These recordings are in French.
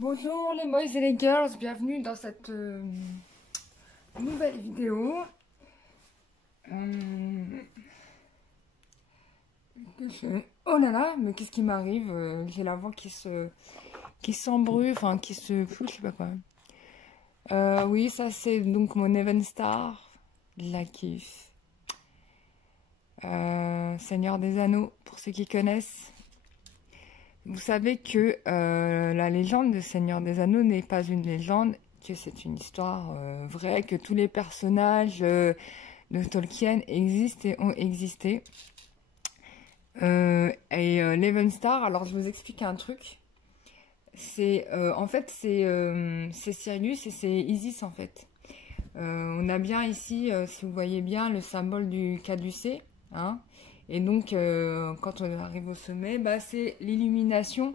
Bonjour les boys et les girls, bienvenue dans cette nouvelle vidéo. Oh là là, mais qu'est-ce qui m'arrive? J'ai la voix qui s'embrouille, enfin qui se fout, je sais pas quoi. Oui, ça c'est donc mon Even Star, la kiffe. Seigneur des Anneaux, pour ceux qui connaissent. Vous savez que la légende de Seigneur des Anneaux n'est pas une légende, que c'est une histoire vraie, que tous les personnages de Tolkien existent et ont existé. L'Evenstar, alors je vous explique un truc. En fait c'est Sirius et c'est Isis en fait. On a bien ici, si vous voyez bien, le symbole du caducée, hein. Et donc quand on arrive au sommet, bah, c'est l'illumination.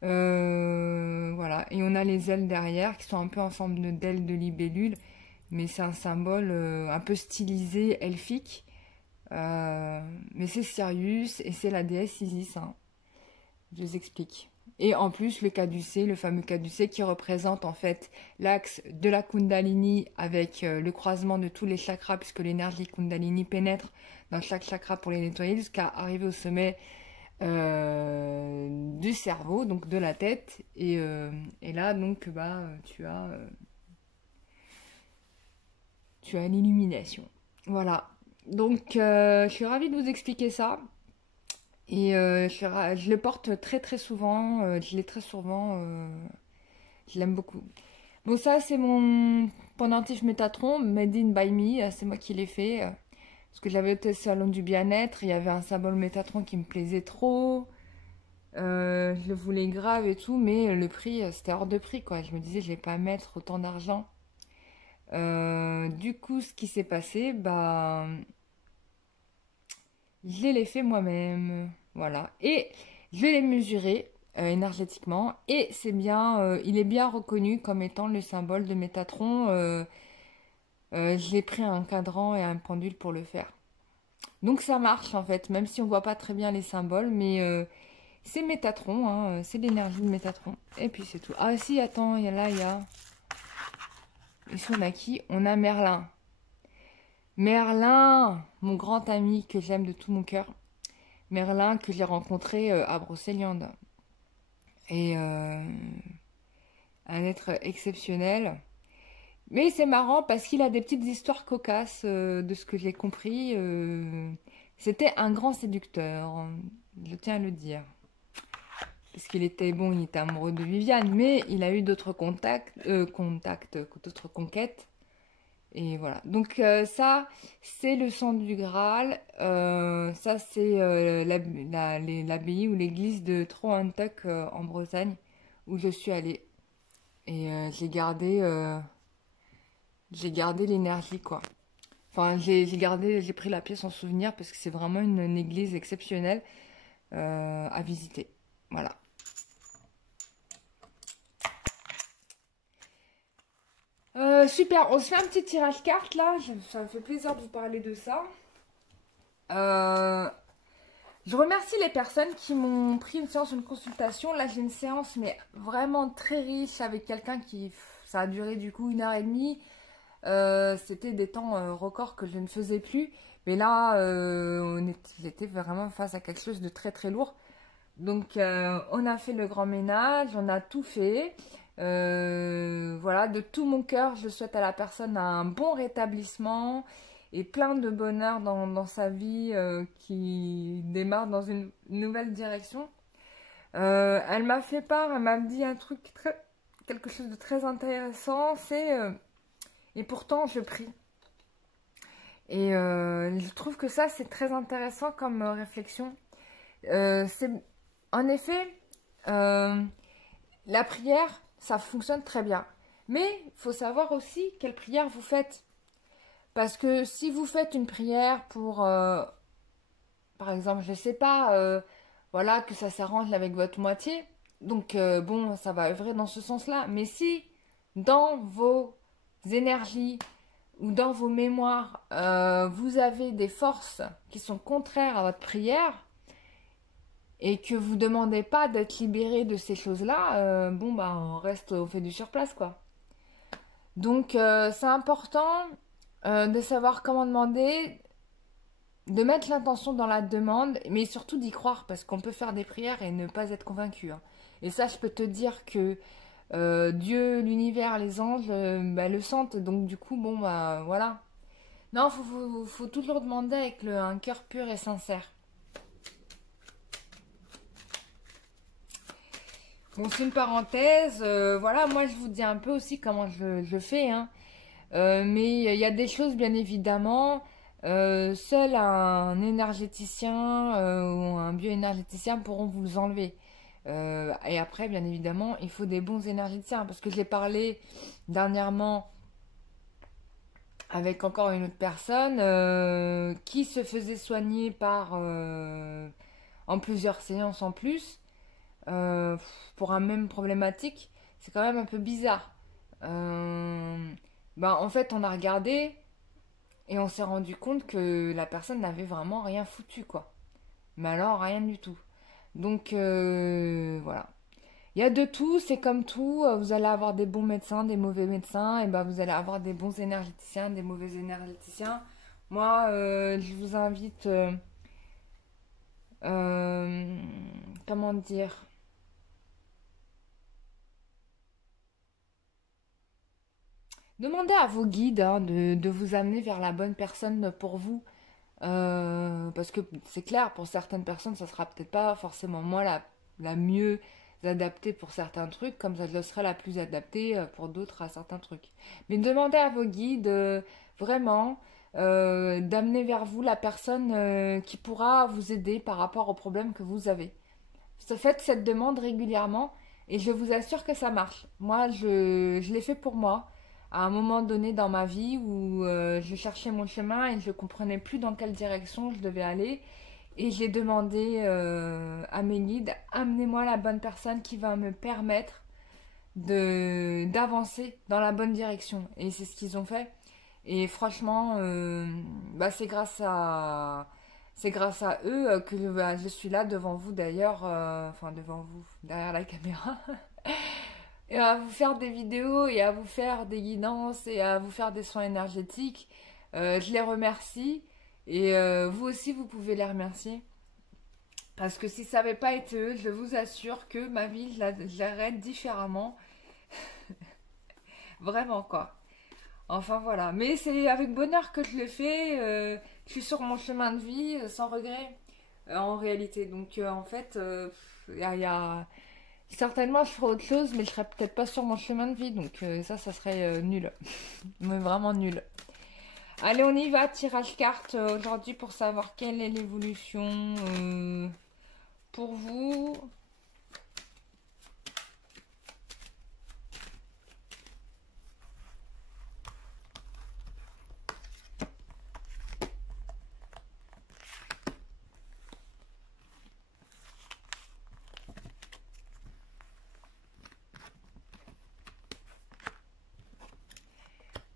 Voilà, et on a les ailes derrière qui sont un peu en forme d'ailes de libellule, mais c'est un symbole un peu stylisé, elfique. Mais c'est Sirius et c'est la déesse Isis, hein. Je vous explique. Et en plus, le caducée, le fameux caducée qui représente en fait l'axe de la Kundalini avec le croisement de tous les chakras, puisque l'énergie Kundalini pénètre dans chaque chakra pour les nettoyer jusqu'à arriver au sommet du cerveau, donc de la tête. Et là, donc, bah, tu as l'illumination. Voilà. Donc, je suis ravie de vous expliquer ça. Et je le porte très très souvent. Je l'ai très souvent. Je l'aime beaucoup. Bon, ça, c'est mon pendentif Métatron, Made in by Me. C'est moi qui l'ai fait. Parce que j'avais été au salon du bien-être. Il y avait un symbole Métatron qui me plaisait trop. Je le voulais grave et tout, mais le prix, c'était hors de prix, quoi. Je me disais, je vais pas mettre autant d'argent. Du coup, ce qui s'est passé, bah, je l'ai fait moi-même. Voilà. Et je l'ai mesuré énergétiquement. Et c'est bien, il est bien reconnu comme étant le symbole de Métatron. J'ai pris un cadran et un pendule pour le faire. Donc ça marche en fait, même si on voit pas très bien les symboles, mais c'est Métatron, hein, c'est l'énergie de Métatron. Et puis c'est tout. Ah si, attends, il y a... Ici on a qui? On a Merlin. Merlin, mon grand ami que j'aime de tout mon cœur. Merlin que j'ai rencontré à Brocéliande. Et un être exceptionnel. Mais c'est marrant parce qu'il a des petites histoires cocasses de ce que j'ai compris. C'était un grand séducteur, je tiens à le dire. Parce qu'il était bon, il était amoureux de Viviane, mais il a eu d'autres d'autres conquêtes. Et voilà. Donc ça, c'est le sang du Graal. Ça, c'est l'abbaye ou l'église de Trohantuc en Bretagne, où je suis allée. Et j'ai gardé l'énergie, quoi. Enfin, j'ai pris la pièce en souvenir parce que c'est vraiment une église exceptionnelle à visiter. Voilà. Super, on se fait un petit tirage carte là, ça me fait plaisir de vous parler de ça. Euh, je remercie les personnes qui m'ont pris une séance, une consultation. Là j'ai une séance mais vraiment très riche avec quelqu'un ça a duré du coup 1 heure et demie. C'était des temps records que je ne faisais plus. Mais là, j'étais vraiment face à quelque chose de très très lourd. Donc, on a fait le grand ménage, on a tout fait. Voilà, de tout mon cœur, je souhaite à la personne un bon rétablissement et plein de bonheur dans sa vie qui démarre dans une nouvelle direction. Elle m'a fait part, elle m'a dit un truc quelque chose de très intéressant, c'est et pourtant je prie. Et je trouve que ça c'est très intéressant comme réflexion. C'est en effet, la prière, ça fonctionne très bien. Mais il faut savoir aussi quelle prière vous faites. Parce que si vous faites une prière pour, par exemple, je ne sais pas, voilà, que ça s'arrange avec votre moitié, donc bon, ça va œuvrer dans ce sens-là. Mais si dans vos énergies ou dans vos mémoires, vous avez des forces qui sont contraires à votre prière, et que vous demandez pas d'être libéré de ces choses-là, bon bah on fait du surplace quoi. Donc c'est important de savoir comment demander, de mettre l'intention dans la demande, mais surtout d'y croire parce qu'on peut faire des prières et ne pas être convaincu, hein. Et ça, je peux te dire que Dieu, l'univers, les anges, bah, le sentent. Donc du coup, bon bah voilà. Non, faut toujours demander avec un cœur pur et sincère. Bon, c'est une parenthèse. Voilà, moi je vous dis un peu aussi comment je fais, hein. Mais il y a des choses, bien évidemment. Seul un énergéticien ou un bioénergéticien pourront vous enlever. Et après, bien évidemment, il faut des bons énergéticiens. Parce que j'ai parlé dernièrement avec encore une autre personne qui se faisait soigner en plusieurs séances en plus euh, pour un même problématique. C'est quand même un peu bizarre. Ben, en fait, on a regardé et on s'est rendu compte que la personne n'avait vraiment rien foutu, quoi. Mais alors, rien du tout. Donc, voilà. Il y a de tout, c'est comme tout. Vous allez avoir des bons médecins, des mauvais médecins, et ben vous allez avoir des bons énergéticiens, des mauvais énergéticiens. Moi, je vous invite, euh, comment dire, demandez à vos guides hein, de vous amener vers la bonne personne pour vous. Parce que c'est clair, pour certaines personnes, ça sera peut-être pas forcément moi la mieux adaptée pour certains trucs, comme ça le sera la plus adaptée pour d'autres à certains trucs. Mais demandez à vos guides vraiment d'amener vers vous la personne qui pourra vous aider par rapport aux problèmes que vous avez. Faites cette demande régulièrement et je vous assure que ça marche. Moi, je l'ai fait pour moi à un moment donné dans ma vie où je cherchais mon chemin et je ne comprenais plus dans quelle direction je devais aller. Et j'ai demandé à mes guides, amenez-moi la bonne personne qui va me permettre d'avancer dans la bonne direction. Et c'est ce qu'ils ont fait. Et franchement, bah, c'est grâce à eux que bah, je suis là devant vous d'ailleurs, enfin devant vous, derrière la caméra, et à vous faire des vidéos et à vous faire des guidances et à vous faire des soins énergétiques. Je les remercie et vous aussi vous pouvez les remercier. Parce que si ça n'avait pas été eux, je vous assure que ma vie, je l'arrête différemment. Vraiment quoi. Enfin voilà, mais c'est avec bonheur que je le fais. Je suis sur mon chemin de vie sans regret en réalité. Donc en fait, certainement je ferai autre chose, mais je serai peut-être pas sur mon chemin de vie. Donc ça serait nul, mais vraiment nul. Allez, on y va. Tirage carte aujourd'hui pour savoir quelle est l'évolution pour vous.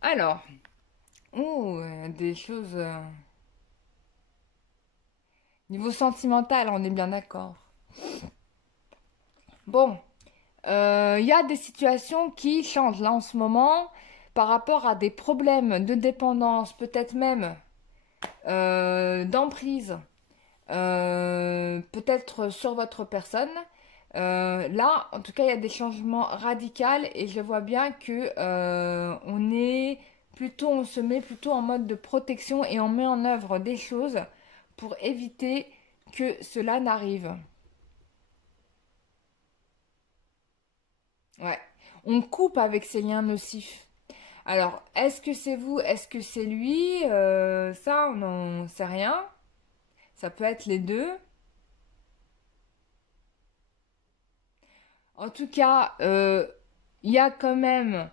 Alors, oh, des choses. Niveau sentimental, on est bien d'accord. Bon, il y a des situations qui changent là en ce moment par rapport à des problèmes de dépendance, peut-être même d'emprise, peut-être sur votre personne. Là, en tout cas, il y a des changements radicaux et je vois bien que on se met plutôt en mode de protection et on met en œuvre des choses pour éviter que cela n'arrive. Ouais. On coupe avec ces liens nocifs. Alors, est-ce que c'est vous? Est-ce que c'est lui? Ça, on n'en sait rien. Ça peut être les deux. En tout cas, il y a quand même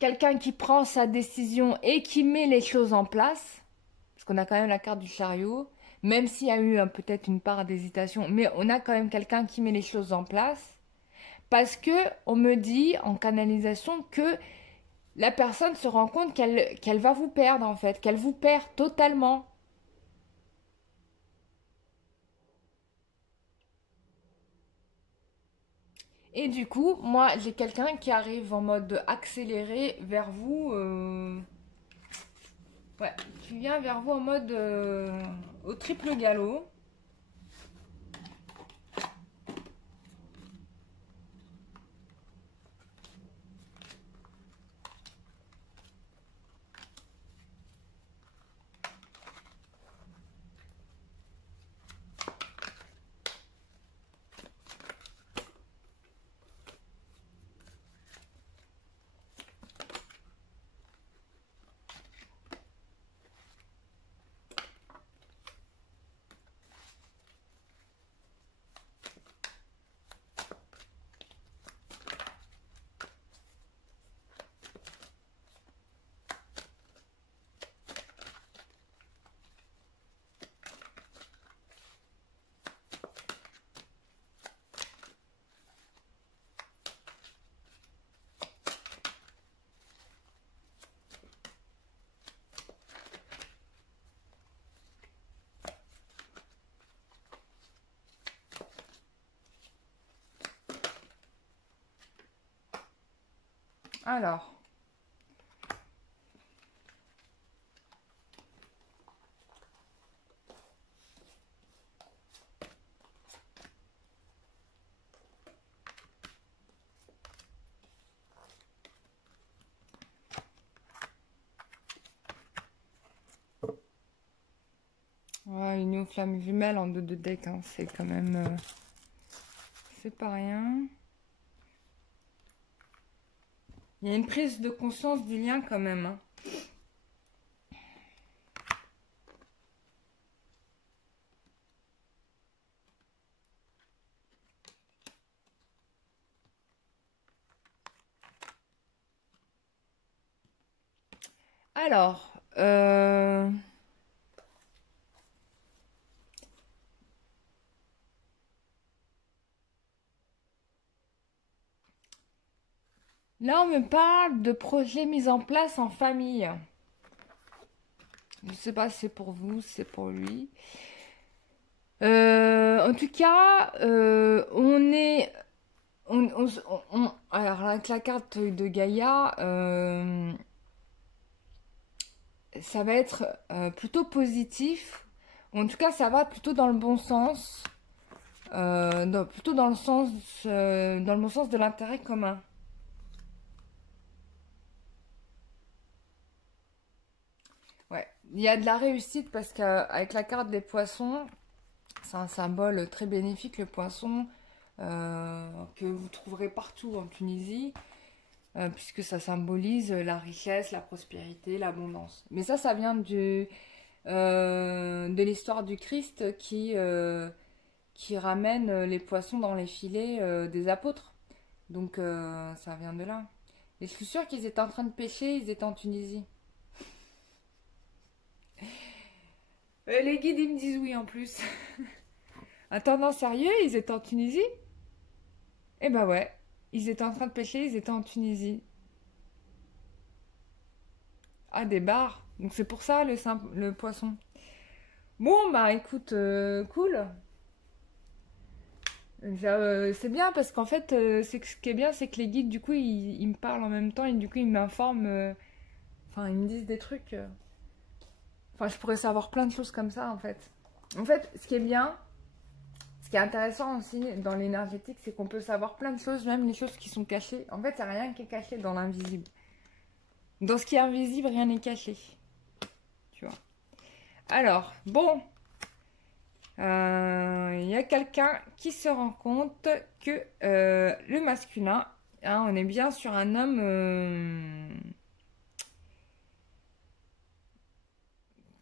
quelqu'un qui prend sa décision et qui met les choses en place. Parce qu'on a quand même la carte du chariot. Même s'il y a eu peut-être une part d'hésitation. Mais on a quand même quelqu'un qui met les choses en place. Parce que on me dit en canalisation que la personne se rend compte qu'elle va vous perdre en fait, qu'elle vous perd totalement. Et du coup, moi, j'ai quelqu'un qui arrive en mode accéléré vers vous. Ouais, qui vient vers vous en mode au triple galop. Alors. Ouais, une flamme jumelle en 2 de deck, hein, c'est quand même... c'est pas rien. Il y a une prise de conscience du lien quand même. Hein. Alors, là, on me parle de projets mis en place en famille. Je sais pas si c'est pour vous, si c'est pour lui. En tout cas, on est... alors, avec la carte de Gaïa, ça va être plutôt positif. En tout cas, ça va plutôt dans le bon sens. Plutôt dans le bon sens de l'intérêt commun. Ouais, il y a de la réussite parce qu'avec la carte des poissons, c'est un symbole très bénéfique, le poisson, que vous trouverez partout en Tunisie, puisque ça symbolise la richesse, la prospérité, l'abondance. Mais ça vient de l'histoire du Christ qui ramène les poissons dans les filets des apôtres. Donc ça vient de là. Et je suis sûre qu'ils étaient en train de pêcher, ils étaient en Tunisie. Les guides, ils me disent oui en plus. Attends, non, sérieux, ils étaient en Tunisie? Eh ben ouais, ils étaient en train de pêcher, ils étaient en Tunisie. Ah, des bars. Donc c'est pour ça le poisson. Bon, bah écoute, cool. C'est bien parce qu'en fait, ce qui est bien, c'est que les guides, du coup, ils me parlent en même temps et du coup, ils m'informent. Enfin, ils me disent des trucs. Enfin, je pourrais savoir plein de choses comme ça, en fait. En fait, ce qui est bien, ce qui est intéressant aussi dans l'énergétique, c'est qu'on peut savoir plein de choses, même les choses qui sont cachées. En fait, il n'y a rien qui est caché dans l'invisible. Dans ce qui est invisible, rien n'est caché. Tu vois. Alors, bon. Il y a quelqu'un qui se rend compte que le masculin, hein, on est bien sur un homme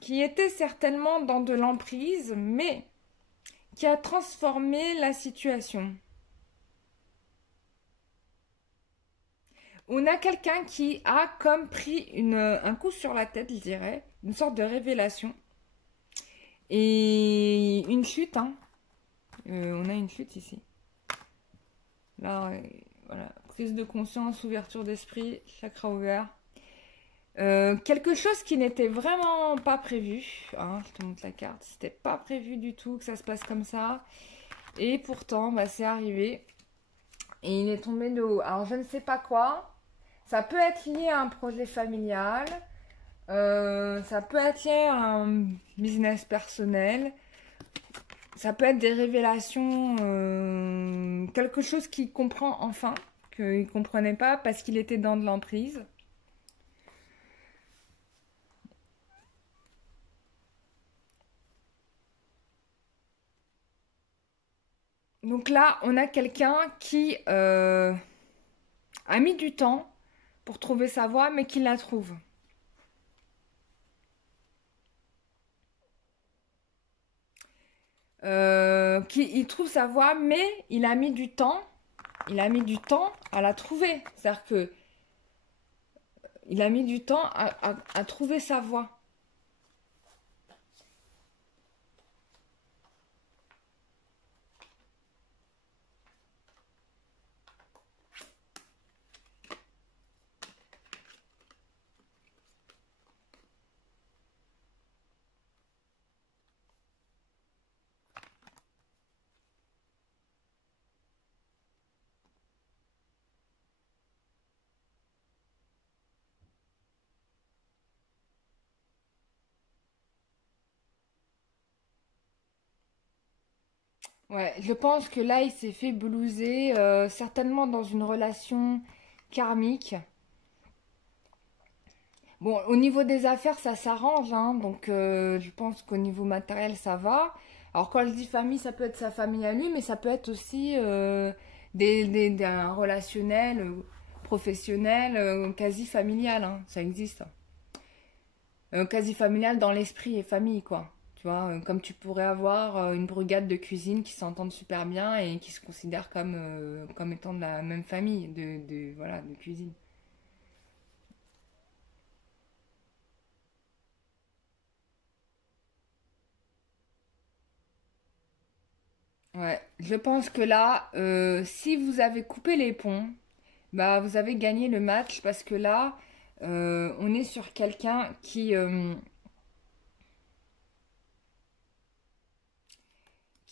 qui était certainement dans de l'emprise, mais qui a transformé la situation. On a quelqu'un qui a comme pris un coup sur la tête, je dirais, une sorte de révélation. Et une chute, hein. On a une chute ici. Là, voilà. Prise de conscience, ouverture d'esprit, chakra ouvert. Quelque chose qui n'était vraiment pas prévu. Hein, je te montre la carte. C'était pas prévu du tout que ça se passe comme ça. Et pourtant, bah, c'est arrivé. et il est tombé de haut. Alors, je ne sais pas quoi. Ça peut être lié à un projet familial. Ça peut être lié à un business personnel. Ça peut être des révélations, quelque chose qu'il comprend enfin, qu'il ne comprenait pas parce qu'il était dans de l'emprise. Donc là, on a quelqu'un qui a mis du temps pour trouver sa voie, mais qui la trouve. Il trouve sa voie, mais il a mis du temps. Il a mis du temps à la trouver. C'est-à-dire que il a mis du temps à trouver sa voie. Ouais, je pense que là, il s'est fait blouser, certainement dans une relation karmique. Bon, au niveau des affaires, ça s'arrange, hein, donc je pense qu'au niveau matériel, ça va. Alors quand je dis famille, ça peut être sa famille à lui, mais ça peut être aussi un relationnel, professionnel, quasi familial, hein, ça existe. Quasi familial dans l'esprit et famille, quoi. Tu vois, comme tu pourrais avoir une brigade de cuisine qui s'entendent super bien et qui se considèrent comme étant de la même famille voilà, de cuisine. Ouais, je pense que là, si vous avez coupé les ponts, bah vous avez gagné le match parce que là, on est sur quelqu'un qui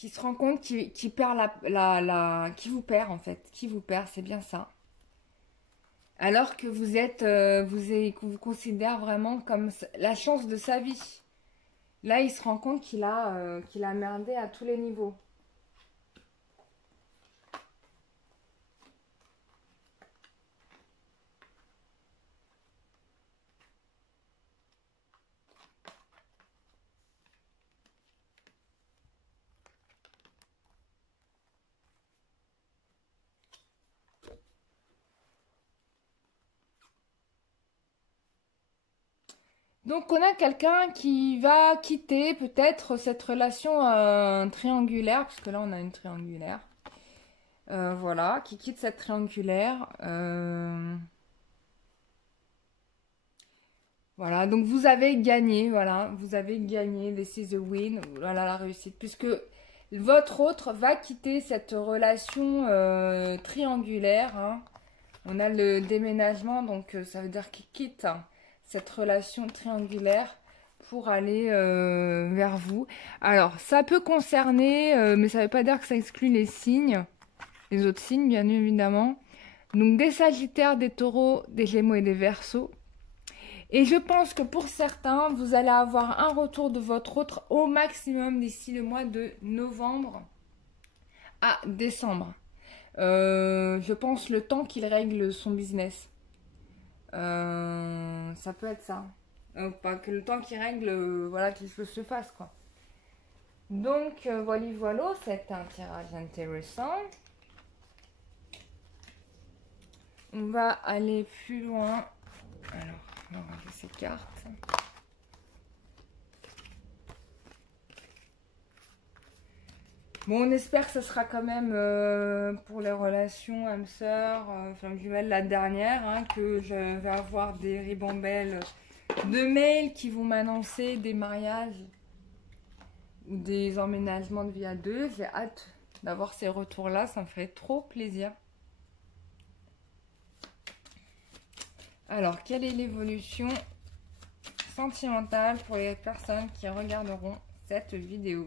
se rend compte qui perd qui vous perd en fait, qui vous perd, c'est bien ça. Alors que vous considère vraiment comme la chance de sa vie. Là, il se rend compte qu'il a merdé à tous les niveaux. Donc on a quelqu'un qui va quitter peut-être cette relation triangulaire, parce que là on a une triangulaire. Voilà, qui quitte cette triangulaire. Voilà, donc vous avez gagné, voilà, vous avez gagné, this is the win, voilà la réussite, puisque votre autre va quitter cette relation triangulaire, hein. On a le déménagement, donc ça veut dire qu'il quitte hein, cette relation triangulaire pour aller vers vous. Alors, ça peut concerner, mais ça ne veut pas dire que ça exclut les autres signes, bien évidemment. Donc, des Sagittaires, des Taureaux, des Gémeaux et des Verseaux. Et je pense que pour certains, vous allez avoir un retour de votre autre au maximum d'ici le mois de novembre à décembre. Je pense le temps qu'il règle son business. Ça peut être ça. Pas que le temps qu'il règle, voilà, qu'il se fasse, quoi. Donc, voilà, c'est un tirage intéressant. On va aller plus loin. Alors, on va regarder ces cartes. Bon, on espère que ce sera quand même pour les relations âme-sœur, enfin, jumelle la dernière, hein, que je vais avoir des ribambelles de mails qui vont m'annoncer des mariages ou des emménagements de vie à deux. J'ai hâte d'avoir ces retours-là, ça me ferait trop plaisir. Alors, quelle est l'évolution sentimentale pour les personnes qui regarderont cette vidéo ?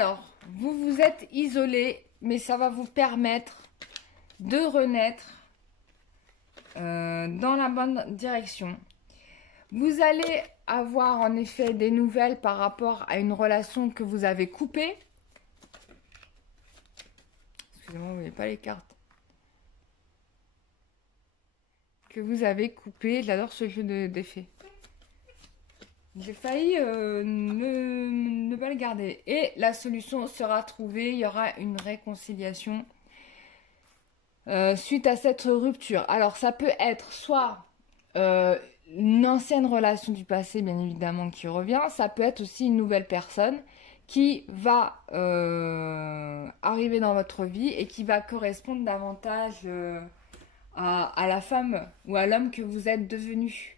Alors, vous vous êtes isolé, mais ça va vous permettre de renaître dans la bonne direction. Vous allez avoir en effet des nouvelles par rapport à une relation que vous avez coupée. Excusez-moi, vous voyez pas les cartes. Que vous avez coupé. J'adore ce jeu d'effets. J'ai failli ne pas le garder. Et la solution sera trouvée. Il y aura une réconciliation suite à cette rupture. Alors, ça peut être soit une ancienne relation du passé, bien évidemment, qui revient. Ça peut être aussi une nouvelle personne qui va arriver dans votre vie et qui va correspondre davantage à la femme ou à l'homme que vous êtes devenu,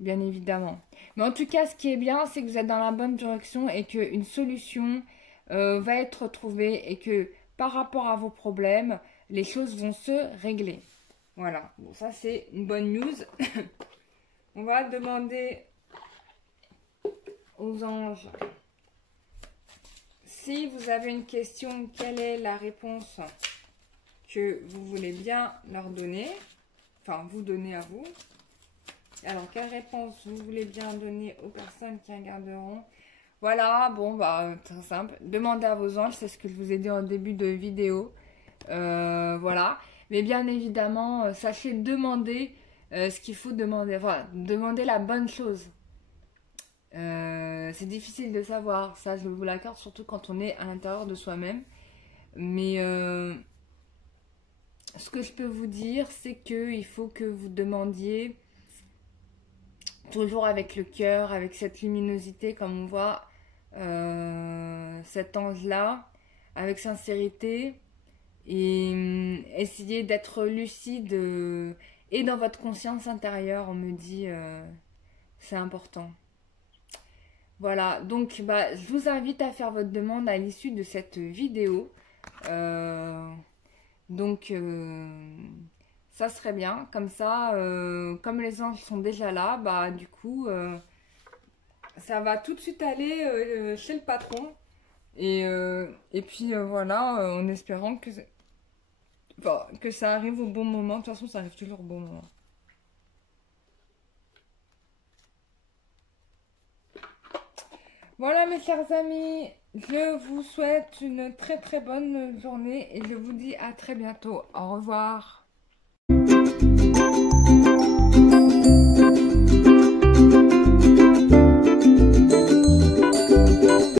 bien évidemment. Mais en tout cas, ce qui est bien, c'est que vous êtes dans la bonne direction et qu'une solution va être trouvée et que par rapport à vos problèmes, les choses vont se régler. Voilà, bon, ça c'est une bonne news. On va demander aux anges si vous avez une question, quelle est la réponse que vous voulez bien leur donner, enfin vous donner à vous. Alors, quelle réponse vous voulez bien donner aux personnes qui regarderont? Voilà, bon, bah, très simple. Demandez à vos anges, c'est ce que je vous ai dit en début de vidéo. Voilà. Mais bien évidemment, sachez demander ce qu'il faut demander. Voilà, demander la bonne chose. C'est difficile de savoir, ça je vous l'accorde, surtout quand on est à l'intérieur de soi-même. Mais ce que je peux vous dire, c'est qu'il faut que vous demandiez toujours avec le cœur, avec cette luminosité, comme on voit cet ange-là, avec sincérité, et essayez d'être lucide et dans votre conscience intérieure, on me dit, c'est important. Voilà, donc bah, je vous invite à faire votre demande à l'issue de cette vidéo. Donc, ça serait bien. Comme ça, comme les anges sont déjà là, bah du coup, ça va tout de suite aller chez le patron. Et puis voilà, en espérant que, enfin, que ça arrive au bon moment. De toute façon, ça arrive toujours au bon moment. Voilà mes chers amis, je vous souhaite une très très bonne journée et je vous dis à très bientôt. Au revoir.